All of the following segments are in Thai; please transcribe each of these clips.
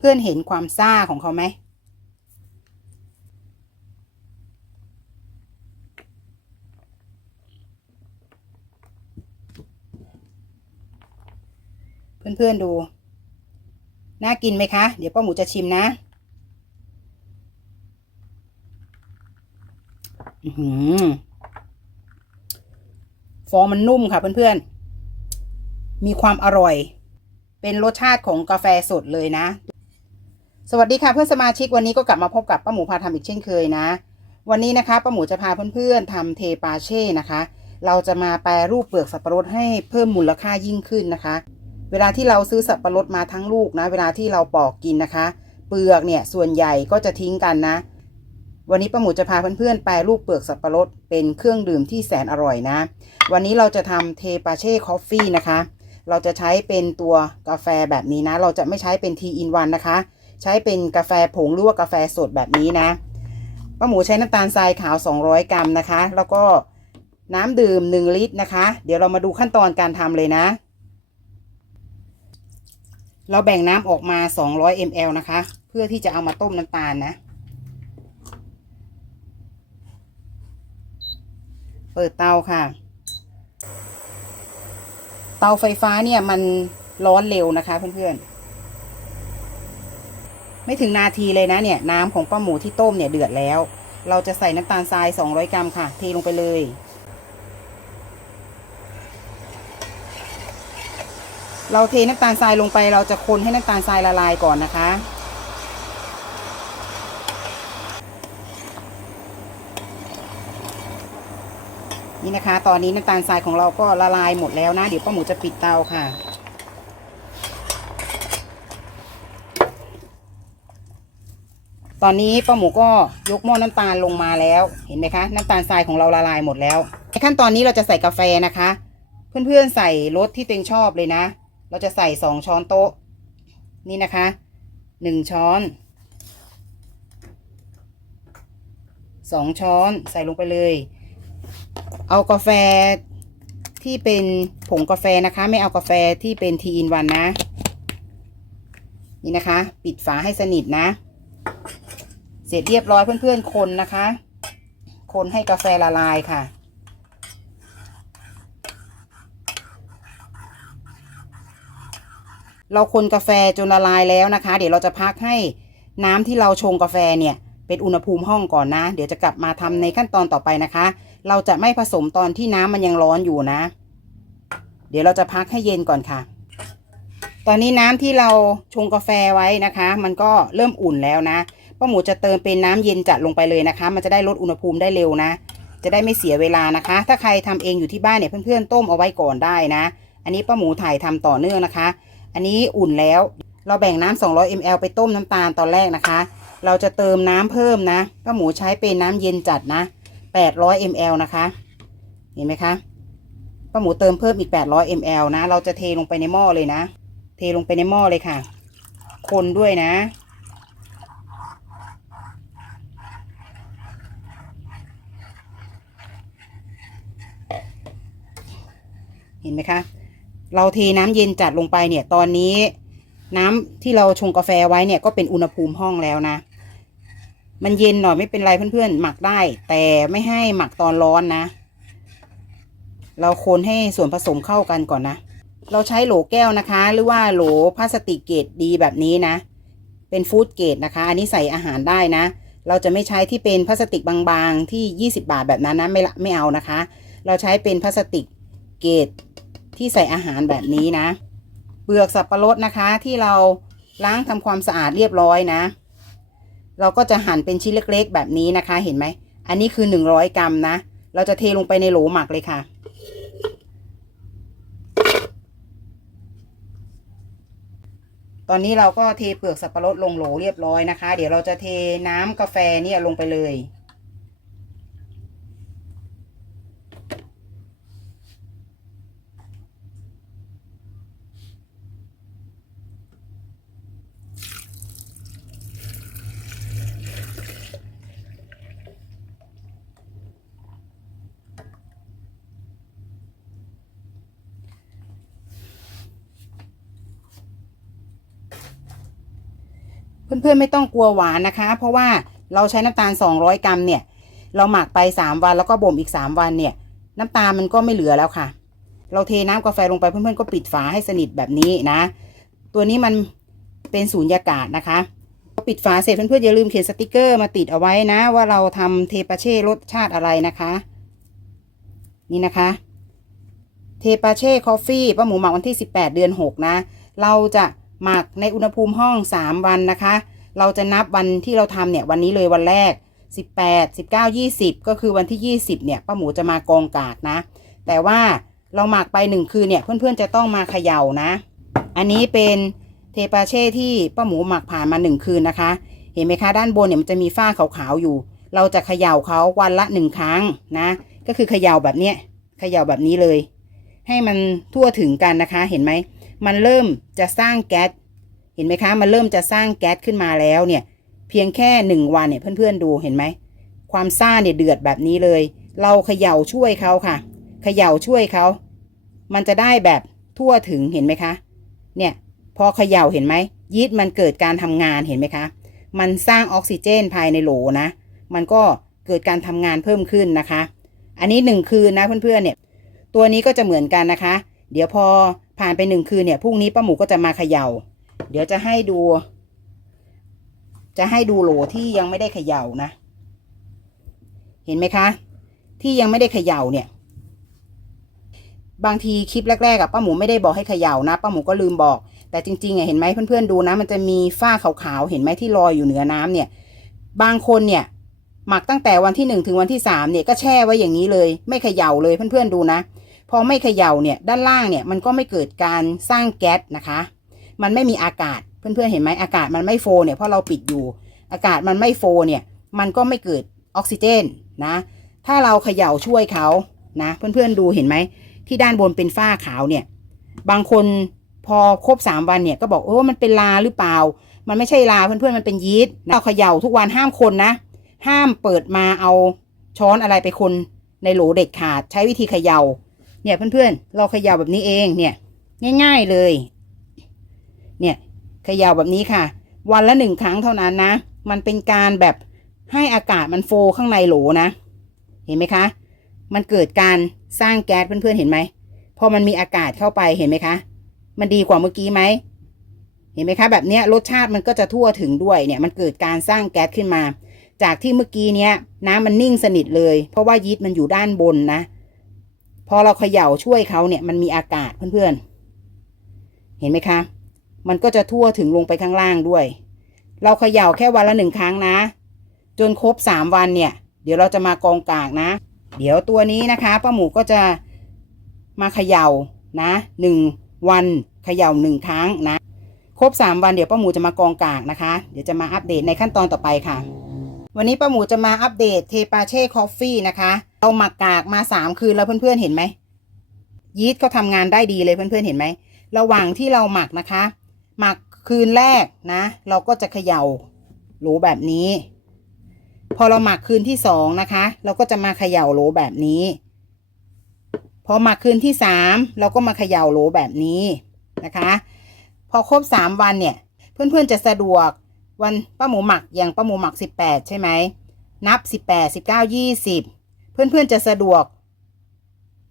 เพื่อนๆเห็นความซ่าของเขาไหมเพื่อนๆดู น่ากินไหมคะ เดี๋ยวป้าหมูจะชิมนะอือหือฟองมันนุ่มค่ะเพื่อนๆ มีความอร่อย เป็นรสชาติของกาแฟสดเลยนะ สวัสดีค่ะเพื่อนสมาชิกวันนี้ก็กลับมาพบกับป้าหมูพาทำอีกเช่นเคยนะ วันนี้นะคะป้าหมูจะพาเพื่อนๆทำเทปาเช่นะคะ เราจะมาแปรรูปเปลือกสับปะรดให้เพิ่มมูลค่ายิ่งขึ้นนะคะ เวลาที่เราซื้อสับปะรดมาทั้งลูกนะ เวลาที่เราปอกกินนะคะ เปลือกเนี่ยส่วนใหญ่ก็จะทิ้งกันนะ วันนี้ป้าหมูจะพาเพื่อนๆแปรรูปเปลือกสับปะรดเป็นเครื่องดื่มที่แสนอร่อยนะ วันนี้เราจะทำเทปาเช่คอฟฟี่นะคะ เราจะใช้เป็นตัวกาแฟแบบนี้นะ เราจะไม่ใช้เป็นทีอินวันนะคะ ใช้เป็นกาแฟผงหรือว่ากาแฟสดแบบนี้นะป้าหมูใช้น้ำตาลทรายขาว 200 กรัมนะคะ แล้วก็น้ำดื่ม 1 ลิตรนะคะ เดี๋ยวเรามาดูขั้นตอนการทำเลยนะ เราแบ่งน้ำออกมา 200 ml นะคะ เพื่อที่จะเอามาต้มน้ำตาลนะ เปิดเตาค่ะ เตาไฟฟ้าเนี่ยมันร้อนเร็วนะคะเพื่อนๆ ไม่ถึงนาทีเลยนะเนี่ยน้ำของป้าหมูที่ต้มเนี่ยเดือดแล้ว เราจะใส่น้ำตาลทราย 200 กรัมค่ะ เทลงไปเลย เราเทน้ำตาลทรายลงไป เราจะคนให้น้ำตาลทรายละลายก่อนนะคะนี่นะคะ ตอนนี้น้ำตาลทรายของเราก็ละลายหมดแล้วนะ เดี๋ยวป้าหมูจะปิดเตาค่ะ ตอนนี้ป้าหมูก็ยกหม้อน้ำตาลลงมาแล้ว เห็นไหมคะ น้ำตาลทรายของเราละลายหมดแล้วในขั้นตอนนี้เราจะใส่กาแฟนะคะ เพื่อนๆใส่รสที่ตัวเองชอบเลยนะ เราจะใส่สองช้อนโต๊ะ นี่นะคะหนึ่งช้อนสองช้อนใส่ลงไปเลย เอากาแฟที่เป็นผงกาแฟนะคะ ไม่เอากาแฟที่เป็นทีอินวันนะ นี่นะคะ ปิดฝาให้สนิทนะ เสร็จเรียบร้อยเพื่อนๆคนนะคะ คนให้กาแฟละลายค่ะ เราคนกาแฟจนละลายแล้วนะคะ เดี๋ยวเราจะพักให้น้ำที่เราชงกาแฟเนี่ย เป็นอุณหภูมิห้องก่อนนะ เดี๋ยวจะกลับมาทำในขั้นตอนต่อไปนะคะ เราจะไม่ผสมตอนที่น้ำมันยังร้อนอยู่นะ เดี๋ยวเราจะพักให้เย็นก่อนค่ะตอนนี้น้ำที่เราชงกาแฟไว้นะคะ มันก็เริ่มอุ่นแล้วนะ ป้าหมูจะเติมเป็นน้ำเย็นจัดลงไปเลยนะคะ มันจะได้ลดอุณหภูมิได้เร็วนะ จะได้ไม่เสียเวลานะคะ ถ้าใครทำเองอยู่ที่บ้านเนี่ยเพื่อนๆต้มเอาไว้ก่อนได้นะ อันนี้ป้าหมูถ่ายทำต่อเนื่องนะคะ อันนี้อุ่นแล้ว เราแบ่งน้ำ200 ml ไปต้มน้ำตาลตอนแรกนะคะ เราจะเติมน้ำเพิ่มนะป้าหมูใช้เป็นน้ำเย็นจัดนะ 800 ml นะคะ เห็นไหมคะป้าหมูเติมเพิ่มอีก 800 ml นะ เราจะเทลงไปในหม้อเลยนะ เทลงไปในหม้อเลยค่ะ คนด้วยนะ เห็นไหมคะ เราเทน้ำเย็นจัดลงไปเนี่ย ตอนนี้น้ำที่เราชงกาแฟไว้เนี่ยก็เป็นอุณหภูมิห้องแล้วนะ มันเย็นหน่อยไม่เป็นไรเพื่อนๆ หมักได้ แต่ไม่ให้หมักตอนร้อนนะ เราคนให้ส่วนผสมเข้ากันก่อนนะ เราใช้โหลแก้วนะคะ หรือว่าโหลพลาสติกเกรดดีแบบนี้นะ เป็นฟู้ดเกรดนะคะ อันนี้ใส่อาหารได้นะ เราจะไม่ใช้ที่เป็นพลาสติกบางๆ ที่ 20 บาทแบบนั้นนะไม่ละไม่เอานะคะ เราใช้เป็นพลาสติกเกรด ที่ใส่อาหารแบบนี้นะ เปลือกสับปะรดนะคะที่เราล้างทำความสะอาดเรียบร้อยนะ เราก็จะหั่นเป็นชิ้นเล็ก ๆ แบบนี้นะคะ เห็นไหม อันนี้คือ100กรัมนะ เราจะเทลงไปในโหลหมักเลยค่ะ ตอนนี้เราก็เทเปลือกสับปะรดลงโหลเรียบร้อยนะคะ เดี๋ยวเราจะเทน้ำกาแฟเนี่ยลงไปเลย เพื่อนๆไม่ต้องกลัวหวานนะคะ เพราะว่าเราใช้น้ำตาล 200 กรัมเนี่ย เราหมักไป 3 วันแล้วก็บ่มอีก 3 วันเนี่ย น้ำตาลมันก็ไม่เหลือแล้วค่ะ เราเทน้ำกาแฟลงไปเพื่อนๆก็ปิดฝาให้สนิทแบบนี้นะ ตัวนี้มันเป็นสูญญากาศนะคะปิดฝาเสร็จเพื่อนๆอย่าลืมเขียนสติกเกอร์มาติดเอาไว้นะ ว่าเราทำเทปาเช่รสชาติอะไรนะคะ นี่นะคะ เทปาเช่คอฟฟี่ป้าหมูหมักวันที่ 18 เดือน 6 นะ เราจะ หมักในอุณหภูมิห้อง 3 วันนะคะ เราจะนับวันที่เราทำเนี่ยวันนี้เลยวันแรก 18 19 20 ก็คือวันที่ 20 เนี่ยป้าหมูจะมากองกากนะ แต่ว่าเราหมักไปหนึ่งคืนเนี่ยเพื่อนๆจะต้องมาเขย่านะ อันนี้เป็นเทปาเช่ที่ป้าหมูหมักผ่านมาหนึ่งคืนนะคะ เห็นไหมคะด้านบนเนี่ยมันจะมีฝ้าขาวๆอยู่ เราจะเขย่าเขาวันละหนึ่งครั้งนะ ก็คือเขย่าแบบเนี้ยเขย่าแบบนี้เลย ให้มันทั่วถึงกันนะคะเห็นไหม มันเริ่มจะสร้างแก๊สเห็นไหมคะมันเริ่มจะสร้างแก๊สขึ้นมาแล้วเนี่ย เพียงแค่หนึ่งวันเนี่ยเพื่อนๆดูเห็นไหมความซ่าเนี่ยเดือดแบบนี้เลย เราเขย่าช่วยเขาค่ะ เขย่าช่วยเขา มันจะได้แบบทั่วถึงเห็นไหมคะ เนี่ยพอเขย่าเห็นไหมยีสต์มันเกิดการทำงานเห็นไหมคะ มันสร้างออกซิเจนภายในโหลนะ มันก็เกิดการทำงานเพิ่มขึ้นนะคะ อันนี้หนึ่งคืนนะเพื่อนๆเนี่ย ตัวนี้ก็จะเหมือนกันนะคะ เดี๋ยวพอ ผ่านไปหนึ่งคืนเนี่ยพรุ่งนี้ป้าหมูก็จะมาเขย่า เดี๋ยวจะให้ดู จะให้ดูโหลที่ยังไม่ได้เขย่านะ เห็นไหมคะ ที่ยังไม่ได้เขย่าเนี่ย บางทีคลิปแรกๆอะป้าหมูไม่ได้บอกให้เขย่านะป้าหมูก็ลืมบอก แต่จริงๆอะเห็นไหมเพื่อนๆดูนะ มันจะมีฝ้าขาวๆเห็นไหมที่ลอยอยู่เหนือน้ำเนี่ย บางคนเนี่ยหมักตั้งแต่วันที่หนึ่งถึงวันที่สามเนี่ยก็แช่ไว้อย่างนี้เลย ไม่เขย่าเลยเพื่อนๆดูนะ พอไม่เขย่าเนี่ยด้านล่างเนี่ยมันก็ไม่เกิดการสร้างแก๊สนะคะ มันไม่มีอากาศเพื่อนๆเห็นไหมอากาศมันไม่โฟเนี่ยเพราะเราปิดอยู่ อากาศมันไม่โฟเนี่ยมันก็ไม่เกิดออกซิเจนนะถ้าเราเขย่าช่วยเขานะเพื่อนๆดูเห็นไหมที่ด้านบนเป็นฝ้าขาวเนี่ยบางคนพอครบสามวันเนี่ยก็บอกโอ้มันเป็นลาหรือเปล่า มันไม่ใช่ลาเพื่อนๆมันเป็นยีสต์เราเขย่าทุกวันห้ามคนนะ ห้ามเปิดมาเอาช้อนอะไรไปคนในโหลเด็ดขาดใช้วิธีเขยา่า เนี่ยเพื่อนๆ เราเขย่าแบบนี้เองเนี่ย ง่ายๆเลย เนี่ยเขย่าแบบนี้ค่ะ วันละหนึ่งครั้งเท่านั้นนะ มันเป็นการแบบให้อากาศมันโฟข้างในโหลนะ เห็นไหมคะ มันเกิดการสร้างแก๊สเพื่อนๆเห็นไหมพอมันมีอากาศเข้าไปเห็นไหมคะ มันดีกว่าเมื่อกี้ไหมเห็นไหมคะ แบบเนี้ยรสชาติมันก็จะทั่วถึงด้วยเนี่ย มันเกิดการสร้างแก๊สขึ้นมา จากที่เมื่อกี้เนี้ยน้ำมันนิ่งสนิทเลย เพราะว่ายีสต์มันอยู่ด้านบนนะ พอเราเขย่าช่วยเขาเนี่ยมันมีอากาศเพื่อนๆ เห็นไหมคะ มันก็จะทั่วถึงลงไปข้างล่างด้วย เราเขย่าแค่วันละหนึ่งครั้งนะ จนครบสามวันเนี่ย เดี๋ยวเราจะมากองกากนะ เดี๋ยวตัวนี้นะคะป้าหมูก็จะมาเขย่านะหนึ่งวันเขย่าหนึ่งครั้งนะ ครบสามวันเดี๋ยวป้าหมูจะมากองกากนะคะ เดี๋ยวจะมาอัปเดตในขั้นตอนต่อไปค่ะ วันนี้ป้าหมูจะมาอัปเดตเทปาเช่คอฟฟี่นะคะ เราหมักกากมาสามคืนแล้วเพื่อนๆเห็นไหมยีสต์เขาทำงานได้ดีเลยเพื่อนๆเห็นไหมระหว่างที่เราหมักนะคะ หมักคืนแรกนะ เราก็จะเขย่าโหลแบบนี้ พอเราหมักคืนที่สองนะคะ เราก็จะมาเขย่าโหลแบบนี้ พอหมักคืนที่สามเราก็มาเขย่าโหลแบบนี้นะคะ พอครบสามวันเนี่ย เพื่อนๆจะสะดวกวันป้าหมูหมักอย่างป้าหมูหมักสิบแปดใช่ไหมนับสิบแปดสิบเก้ายี่สิบ เพื่อนๆจะสะดวก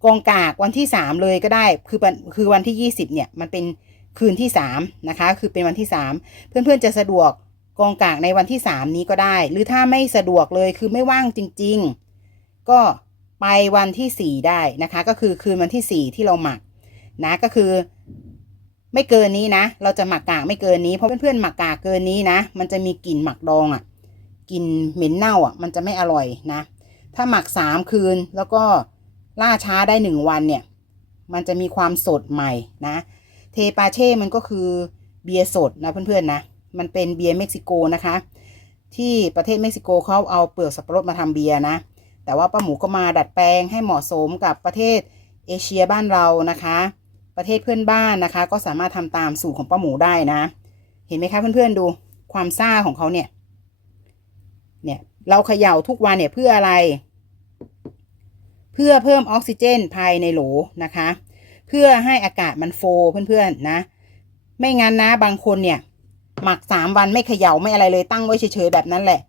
กองกากวันที่สามเลยก็ได้ คือคือวันที่ยี่สิบเนี่ยมันเป็นคืนที่สามนะคะ คือเป็นวันที่สามเพื่อนๆจะสะดวกกองกากในวันที่สามนี้ก็ได้ หรือถ้าไม่สะดวกเลยคือไม่ว่างจริง ๆ ก็ไปวันที่สี่ได้นะคะ ก็คือคืนวันที่สี่ที่เราหมักนะก็คือไม่เกินนี้นะ เราจะหมักกากไม่เกินนี้ เพราะเพื่อนๆหมักกากเกินนี้นะ มันจะมีกลิ่นหมักดองอะ่ะ กลิ่นเหม็นเน่าอะ มันจะไม่อร่อยนะ ถ้าหมักสามคืนแล้วก็ล่าช้าได้หนึ่งวันเนี่ย มันจะมีความสดใหม่นะ เทปาเช่ มันก็คือเบียร์สดนะเพื่อนๆนะ มันเป็นเบียร์เม็กซิโกนะคะ ที่ประเทศเม็กซิโกเขาเอาเปลือกสับปะรดมาทำเบียร์นะ แต่ว่าป้าหมูก็มาดัดแปลงให้เหมาะสมกับประเทศเอเชียบ้านเรานะคะ ประเทศเพื่อนบ้านนะคะ ก็สามารถทำตามสูตรของป้าหมูได้นะ เห็นไหมคะเพื่อนๆดูความซ่าของเขาเนี่ย เนี่ยเราเขย่าทุกวันเนี่ยเพื่ออะไร พื่อเพิ่มออกซิเจนภายในโหลนะคะ เพื่อให้อากาศมันโฟเพื่อนๆนะ ไม่งั้นนะบางคนเนี่ย หมักสามวันไม่เขย่าไม่อะไรเลยตั้งไว้เฉยๆแบบนั้นแหละ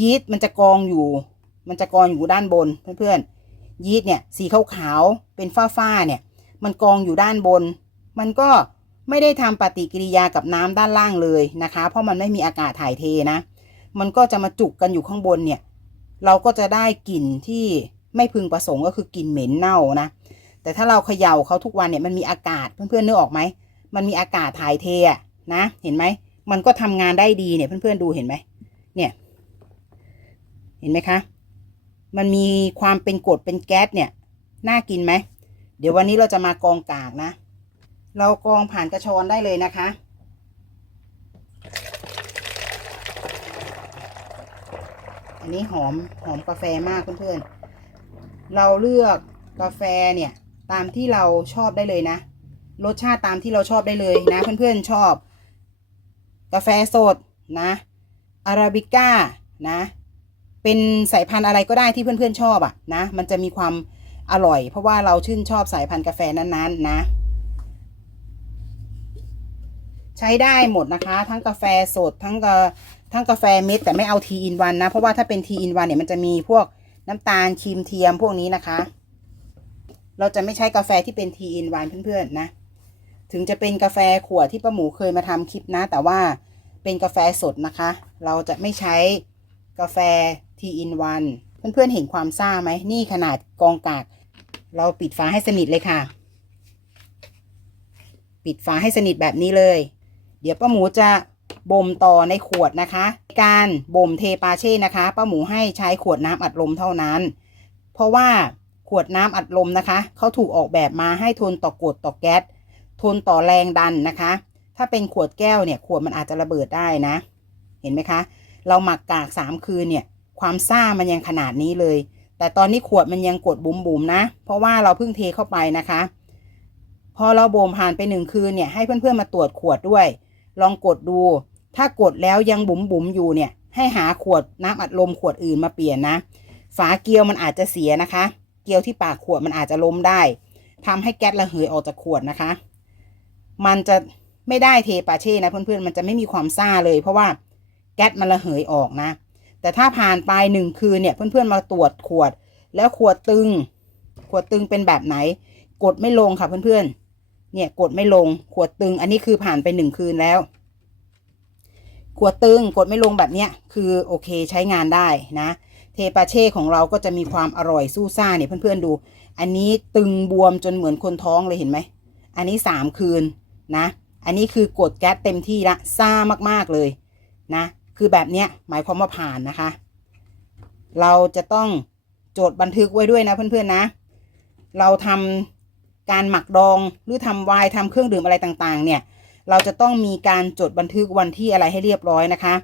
ยีสต์มันจะกองอยู่ มันจะกองอยู่ด้านบนเพื่อนๆ ยีสต์เนี่ยสีขาวๆเป็นฝ้าๆเนี่ย มันกองอยู่ด้านบน มันก็ไม่ได้ทำปฏิกิริยากับน้ำด้านล่างเลยนะคะ เพราะมันไม่มีอากาศถ่ายเทนะ มันก็จะมาจุกกันอยู่ข้างบนเนี่ย เราก็จะได้กลิ่นที่ ไม่พึงประสงค์ก็คือกลิ่นเหม็นเน่านะ แต่ถ้าเราเขย่าเขาทุกวันเนี่ยมันมีอากาศเพื่อนๆนึกออกไหม มันมีอากาศถ่ายเทนะ เห็นไหม มันก็ทำงานได้ดีเนี่ยเพื่อนๆดูเห็นไหมเนี่ย เห็นไหมคะ มันมีความเป็นกรดเป็นแก๊สเนี่ย น่ากินไหม เดี๋ยววันนี้เราจะมากองกากนะ เรากองผ่านกระชอนได้เลยนะคะอันนี้หอมหอมกาแฟมากเพื่อนๆ เราเลือกกาแฟเนี่ยตามที่เราชอบได้เลยนะ รสชาติตามที่เราชอบได้เลยนะ เพื่อนๆชอบ กาแฟสดนะอาราบิก้านะเป็นสายพันธุ์อะไรก็ได้ที่เพื่อนๆชอบอะนะมันจะมีความอร่อย เพราะว่าเราชื่นชอบสายพันธุ์กาแฟนั้นๆนะ ใช้ได้หมดนะคะ ทั้งกาแฟสดทั้งกาทั้งกาแฟเม็ดแต่ไม่เอาทีอินวันนะ เพราะว่าถ้าเป็นทีอินวันเนี่ยมันจะมีพวก น้ำตาลครีมเทียมพวกนี้นะคะ เราจะไม่ใช้กาแฟที่เป็นทีอินวันเพื่อนๆนะ ถึงจะเป็นกาแฟขวดที่ป้าหมูเคยมาทำคลิปนะ แต่ว่าเป็นกาแฟสดนะคะ เราจะไม่ใช้กาแฟทีอินวันเพื่อนๆเห็นความซ่าไหมนี่ขนาดกองกาก เราปิดฝาให้สนิทเลยค่ะ ปิดฝาให้สนิทแบบนี้เลย เดี๋ยวป้าหมูจะ บ่มต่อในขวดนะคะ การบ่มเทปาเช่นะคะป้าหมูให้ใช้ขวดน้ำอัดลมเท่านั้น เพราะว่าขวดน้ำอัดลมนะคะเขาถูกออกแบบมาให้ทนต่อกรดต่อแก๊สทนต่อแรงดันนะคะ ถ้าเป็นขวดแก้วเนี่ยขวดมันอาจจะระเบิดได้นะ เห็นไหมคะ เราหมักกากสามคืนเนี่ยความซ่ามันยังขนาดนี้เลย แต่ตอนนี้ขวดมันยังกดบุ๋มๆนะ เพราะว่าเราเพิ่งเทเข้าไปนะคะ พอเราบ่มผ่านไปหนึ่งคืนเนี่ยให้เพื่อนๆมาตรวจขวดด้วย ลองกดดู ถ้ากดแล้วยังบุ๋มๆอยู่เนี่ย ให้หาขวดน้ำอัดลมขวดอื่นมาเปลี่ยนนะ ฝาเกลียวมันอาจจะเสียนะคะ เกลียวที่ปากขวดมันอาจจะล้มได้ทำให้แก๊สระเหยออกจากขวดนะคะ มันจะไม่ได้เทปาเช่นะเพื่อนๆ มันจะไม่มีความซ่าเลย เพราะว่าแก๊สมันระเหยออกนะ แต่ถ้าผ่านไปหนึ่งคืนเนี่ยเพื่อนๆมาตรวจขวด แล้วขวดตึง ขวดตึงเป็นแบบไหน กดไม่ลงค่ะเพื่อนๆ เนี่ยกดไม่ลงขวดตึง อันนี้คือผ่านไปหนึ่งคืนแล้ว ขวดตึงกดไม่ลงแบบเนี้ยคือโอเคใช้งานได้นะ เทปาเช่ของเราก็จะมีความอร่อยสู้ซ่าเนี่ยเพื่อนๆดู อันนี้ตึงบวมจนเหมือนคนท้องเลยเห็นไหม อันนี้สามคืนนะ อันนี้คือกดแก๊สเต็มที่ละซ่ามากๆเลยนะ คือแบบเนี้ยหมายความว่าผ่านนะคะ เราจะต้องจดบันทึกไว้ด้วยนะเพื่อนๆนะ เราทำการหมักดองหรือทำไวน์ทำเครื่องดื่มอะไรต่างๆ เนี่ย เราจะต้องมีการจดบันทึกวันที่อะไรให้เรียบร้อยนะคะ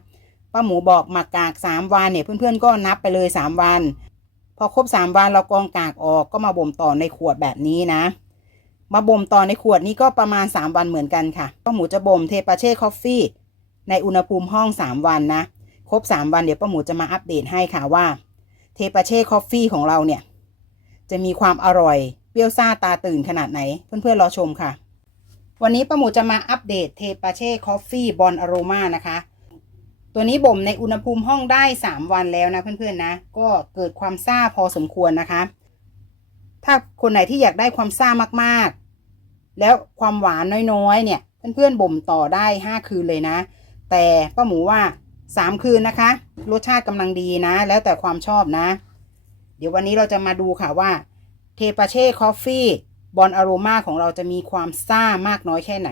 ป้าหมูบอกหมักกากสามวันเนี่ยเพื่อนๆก็นับไปเลยสามวัน พอครบสามวันเรากรองกากออกก็มาบ่มต่อในขวดแบบนี้นะ มาบ่มต่อในขวดนี้ก็ประมาณ3วันเหมือนกันค่ะป้าหมูจะบ่มเทปาเช่คอฟฟี่ในอุณหภูมิห้อง3วันนะครบ3วันเดี๋ยวป้าหมูจะมาอัปเดตให้ค่ะว่า เทปาเช่คอฟฟี่ของเราเนี่ยจะมีความอร่อยเปรี้ยวซ่าตาตื่นขนาดไหน เพื่อนๆรอชมค่ะ วันนี้ป้าหมูจะมาอัปเดตเทปาเช่คอฟฟี่บอลอโรมานะคะ ตัวนี้บ่มในอุณหภูมิห้องได้ 3 วันแล้วนะเพื่อนๆนะ ก็เกิดความซ่าพอสมควรนะคะ ถ้าคนไหนที่อยากได้ความซ่ามากๆ แล้วความหวานน้อยๆ เนี่ย เพื่อนๆบ่มต่อได้ 5 คืนเลยนะ แต่ป้าหมูว่า 3 คืนนะคะ รสชาติกำลังดีนะ แล้วแต่ความชอบนะ เดี๋ยววันนี้เราจะมาดูค่ะว่าเทปาเช่คอฟฟี่ บอลอโรมาของเราจะมีความซ่ามากน้อยแค่ไหน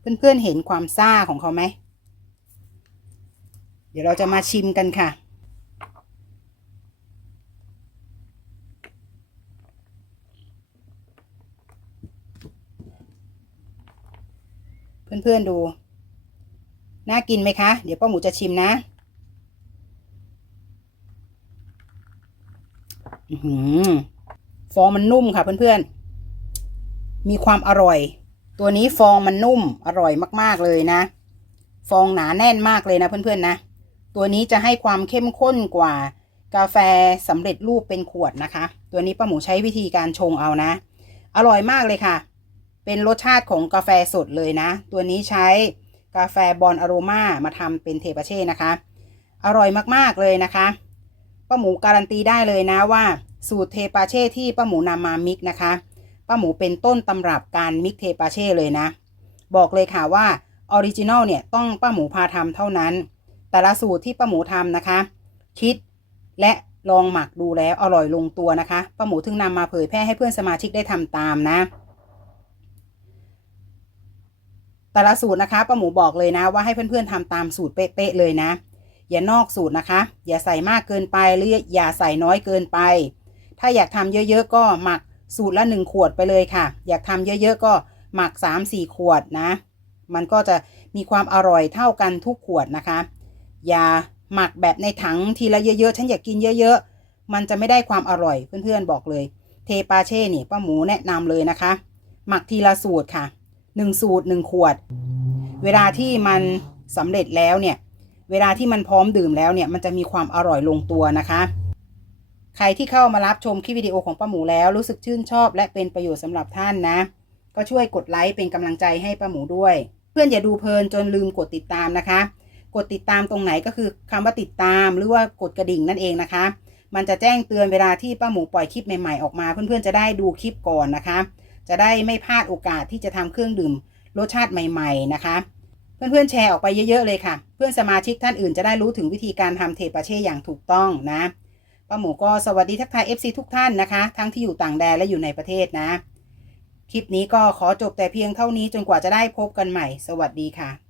เพื่อนๆเห็นความซ่าของเขาไหม เดี๋ยวเราจะมาชิมกันค่ะเพื่อนๆดู น่ากินไหมคะ เดี๋ยวป้าหมูจะชิมนะ อือหือ ฟองมันนุ่มค่ะเพื่อนๆ มีความอร่อย ตัวนี้ฟองมันนุ่มอร่อยมากๆเลยนะ ฟองหนาแน่นมากเลยนะเพื่อนๆนะ ตัวนี้จะให้ความเข้มข้นกว่ากาแฟสำเร็จรูปเป็นขวดนะคะ ตัวนี้ป้าหมูใช้วิธีการชงเอานะ อร่อยมากเลยค่ะ เป็นรสชาติของกาแฟสดเลยนะ ตัวนี้ใช้กาแฟบอลอโรมามาทำเป็นเทปาเช่นะคะ อร่อยมากๆเลยนะคะ ป้าหมูการันตีได้เลยนะว่า สูตรเทปาเช่ที่ป้าหมูนำมามิกนะคะป้าหมูเป็นต้นตำรับการมิกเทปาเช่เลยนะ บอกเลยค่ะว่าออริจินอลเนี่ยต้องป้าหมูพาทำเท่านั้น แต่ละสูตรที่ป้าหมูทำนะคะ คิดและลองหมักดูแล้วอร่อยลงตัวนะคะป้าหมูถึงนำมาเผยแพร่ให้เพื่อนสมาชิกได้ทำตามนะ แต่ละสูตรนะคะป้าหมูบอกเลยนะว่าให้เพื่อนๆทำตามสูตรเป๊ะๆเลยนะ อย่านอกสูตรนะคะ อย่าใส่มากเกินไปหรืออย่าใส่น้อยเกินไป ถ้าอยากทำเยอะๆก็หมักสูตรละหนึ่งขวดไปเลยค่ะ อยากทำเยอะๆก็หมัก 3 4 ขวดนะ มันก็จะมีความอร่อยเท่ากันทุกขวดนะคะ อย่าหมักแบบในถังทีละเยอะๆ ฉันอยากกินเยอะๆ มันจะไม่ได้ความอร่อยเพื่อนๆบอกเลย เทปาเช่นี่ป้าหมูแนะนำเลยนะคะ หมักทีละสูตรค่ะหนึ่งสูตรหนึ่งขวด เวลาที่มันสำเร็จแล้วเนี่ย เวลาที่มันพร้อมดื่มแล้วเนี่ยมันจะมีความอร่อยลงตัวนะคะ ใครที่เข้ามารับชมคลิปวิดีโอของป้าหมูแล้วรู้สึกชื่นชอบ และเป็นประโยชน์สำหรับท่านนะ ก็ช่วยกดไลค์เป็นกำลังใจให้ป้าหมูด้วย เพื่อนอย่าดูเพลินจนลืมกดติดตามนะคะ กดติดตามตรงไหนก็คือคำว่าติดตามหรือว่ากดกระดิ่งนั่นเองนะคะ มันจะแจ้งเตือนเวลาที่ป้าหมูปล่อยคลิปใหม่ๆออกมา เพื่อนๆจะได้ดูคลิปก่อนนะคะ จะได้ไม่พลาดโอกาสที่จะทำเครื่องดื่มรสชาติใหม่ ๆ นะคะ เพื่อนๆแชร์ออกไปเยอะๆเลยค่ะ เพื่อนสมาชิกท่านอื่นจะได้รู้ถึงวิธีการทำเทปาเช่อย่างถูกต้องนะป้าหมูก็สวัสดีทักทาย FC ทุกท่านนะคะ ทั้งที่อยู่ต่างแดนและอยู่ในประเทศนะ คลิปนี้ก็ขอจบแต่เพียงเท่านี้จนกว่าจะได้พบกันใหม่ สวัสดีค่ะ